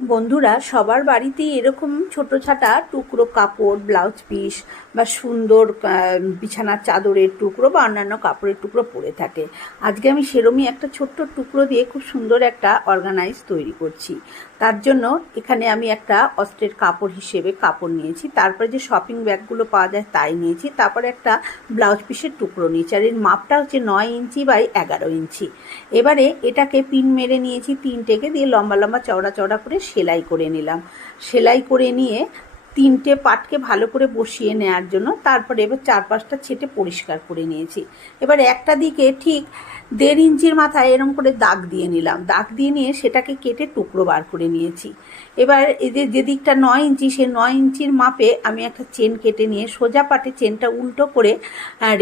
বন্ধুরা, সবার বাড়িতেই এরকম ছোট ছাটা টুকরো কাপড়, ব্লাউজ পিস বা সুন্দর বিছানার চাদরের টুকরো বা অন্যান্য কাপড়ের টুকরো পরে থাকে। আজকে আমি সেরমই একটা ছোট্ট টুকরো দিয়ে খুব সুন্দর একটা অর্গানাইজ তৈরি করছি। তার জন্য এখানে আমি একটা অস্ত্রের কাপড় হিসেবে কাপড় নিয়েছি, তারপরে যে শপিং ব্যাগগুলো পাওয়া যায় তাই নিয়েছি, তারপরে একটা ব্লাউজ পিসের টুকরো নিয়েছি, আর এর মাপটা হচ্ছে 9 ইঞ্চি বাই 11 ইঞ্চি। এবারে এটাকে পিন মেরে নিয়েছি, তিনটেকে দিয়ে লম্বা লম্বা চওড়া চওড়া করে সেলাই করে নিলাম। সেলাই করে নিয়ে তিনটে পাটকে ভালো করে বসিয়ে নেওয়ার জন্য তারপরে এবার চারপাশটা ছেটে পরিষ্কার করে নিয়েছি। এবার একটা দিকে ঠিক 1.5 ইঞ্চির মাথায় এরম করে দাগ দিয়ে নিলাম। দাগ দিয়ে নিয়ে সেটাকে কেটে টুকরো বার করে নিয়েছি। এবার এই যে দিকটা 9 ইঞ্চি, সেই 9 ইঞ্চির মাপে আমি একটা চেন কেটে নিয়ে সোজা পাটে চেনটা উল্টো করে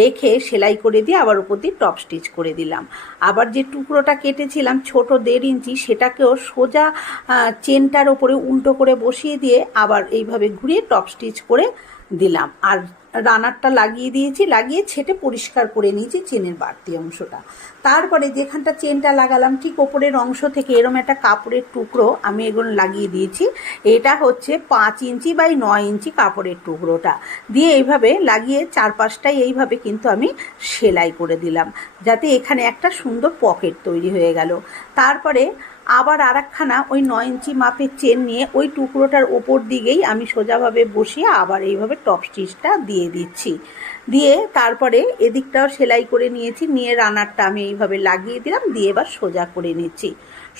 রেখে সেলাই করে দিয়ে আবার উপর দিয়ে টপ স্টিচ করে দিলাম। আবার যে টুকরোটা কেটেছিলাম ছোট 1.5 ইঞ্চি, সেটাকেও সোজা চেনটার ওপরে উল্টো করে বসিয়ে দিয়ে আবার এইভাবে ঘুরিয়ে টপ স্টিচ করে দিলাম। আর রানারটা লাগিয়ে দিয়েছি, লাগিয়ে ছেটে পরিষ্কার করে নিয়েছি চেনের বাড়তি অংশটা। তারপরে যেখানটা চেনটা লাগালাম ঠিক ওপরের অংশ থেকে এরম একটা কাপড়ের টুকরো আমি এগুলো লাগিয়ে দিয়েছি। এটা হচ্ছে 5 ইঞ্চি বাই 9 ইঞ্চি কাপড়ের টুকরোটা দিয়ে এইভাবে লাগিয়ে চারপাশটাই এইভাবে কিন্তু আমি সেলাই করে দিলাম, যাতে এখানে একটা সুন্দর পকেট তৈরি হয়ে গেল। তারপরে আবার আরেকখানা ওই 9 ইঞ্চি মাপের চেন নিয়ে ওই টুকরোটার ওপর দিকেই আমি সোজাভাবে বসিয়ে আবার এইভাবে টপ স্টিচটা দিয়ে দিচ্ছি। দিয়ে তারপরে এদিকটাও সেলাই করে নিয়েছি, নিয়ে রানারটা আমি এইভাবে লাগিয়ে দিলাম, দিয়ে এবার সোজা করে নিচ্ছি।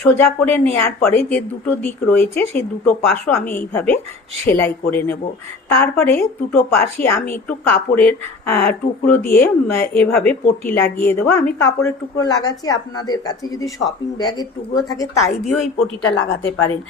সোজা করে নেওয়ার পরে যে দুটো দিক রয়েছে সেই দুটো পাশও আমি এইভাবে সেলাই করে নেব। তারপরে দুটো পাশই আমি একটু কাপড়ের টুকরো দিয়ে এভাবে পট্টি লাগিয়ে দেবো। আমি কাপড়ের টুকরো লাগাচ্ছি, আপনাদের কাছে যদি শপিং ব্যাগের টুকরো থাকে তাই দিয়েও এই পট্টিটা লাগাতে পারেন।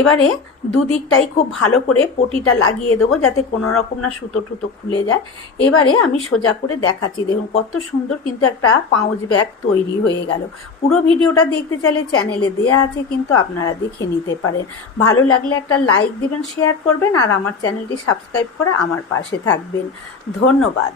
এবারে দুদিকটাই খুব ভালো করে পট্টিটা লাগিয়ে দেবো যাতে কোনো রকম না সুতো টুতো খুলে যায়। এবারে আমি সোজা করে দেখাচ্ছি, দেখুন কত সুন্দর কিন্তু একটা পাউচ ব্যাগ তৈরি হয়ে গেল। পুরো ভিডিওটা দেখতে চাইলে চ্যানেলে দেয়া আছে, কিন্তু আপনারা দেখে নিতে পারেন। ভালো লাগলে একটা লাইক দিবেন, শেয়ার করবেন, আর আমার চ্যানেলটি সাবস্ক্রাইব করে আমার পাশে থাকবেন। ধন্যবাদ।